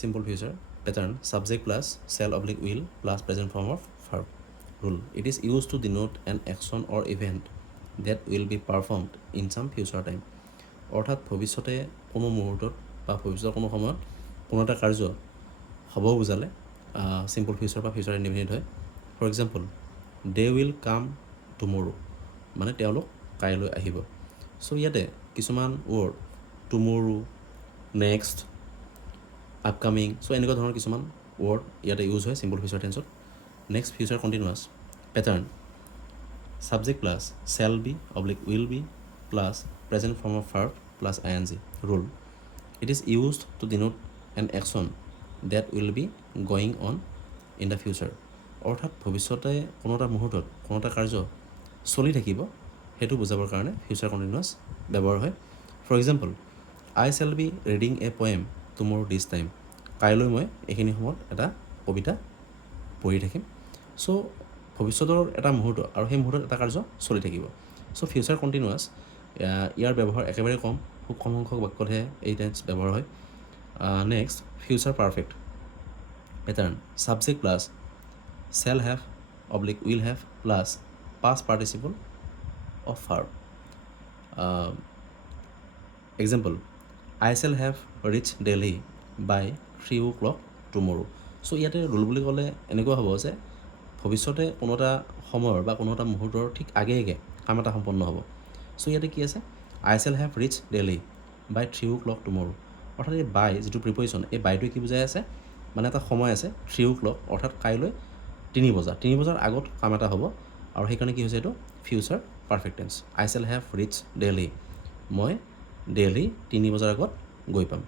simple future pattern subject plus shall oblique will plus present form of verb. Rule: it is used to denote an action or event that will be performed in some future time. অৰ্থাৎ ভৱিষ্যতে কোনো মুহূৰ্তত বা ভৱিষ্যতৰ কোনো সময়ত কোনো এটা কাৰ্য হ'ব বুজালে চিম্পল ফিউচাৰ বা ফিউচাৰ ইনডিফিনিট হয়। For example, they will come tomorrow, মানে তেওঁলোক কাইলৈ আহিব। চ' ইয়াতে কিছুমান word tomorrow, next, upcoming, so' এনেকুৱা ধৰণৰ কিছুমান ৱৰ্ড ইয়াতে ইউজ হয় চিম্পল ফিউচাৰ টেন্সত। Next future continuous pattern subject plus shall be oblique will be plus present form of verb plus ing. Rule: it is used to denote an action that will be going on in the future. অৰ্থাৎ ভৱিষ্যতে কোনো এটা মুহূৰ্তত কোনো এটা কাৰ্য চলি থাকিব সেইটো বুজাবৰ কাৰণে ফিউচাৰ কণ্টিনিউৱাছ ব্যৱহাৰ হয়। For example, I shall be reading a poem tomorrow this time, কাইলৈ মই এইখিনি সময়ত এটা কবিতা পঢ়ি থাকিম। চ' ভৱিষ্যতৰ এটা মুহূৰ্ত আৰু সেই মুহূৰ্তত এটা কাৰ্য চলি থাকিব। চ' ফিউচাৰ কণ্টিনিউৱাছ ইয়াৰ ব্যৱহাৰ একেবাৰে কম, খুব কম সংখ্যক বাক্যতহে এই টেন্স ব্যৱহাৰ হয়। Next future perfect pattern subject plus shall have oblique will have plus past participle of verb. Example, I shall have reach Delhi by 3 o'clock tomorrow. So' ইয়াতে ৰুল বুলি ক'লে এনেকুৱা হ'ব যে ভৱিষ্যতে কোনো এটা সময়ৰ বা কোনো এটা মুহূৰ্তৰ ঠিক আগে আগে কাম এটা সম্পন্ন হ'ব। চ' ইয়াতে কি আছে, I shall have reach Delhi by 3 o'clock tomorrow. অৰ্থাৎ এই বাই যিটো প্ৰিপজিশ্যন, এই বাইটোৱে কি বুজাই আছে, মানে এটা সময় আছে 3 o'clock অৰ্থাৎ কাইলৈ 3 বজাৰ আগত কাম এটা হ'ব, আৰু সেইকাৰণে কি হৈছে এইটো future perfect tense. I shall have reach Delhi, মই দেলহি 3 বজাৰ আগত গৈ পাম।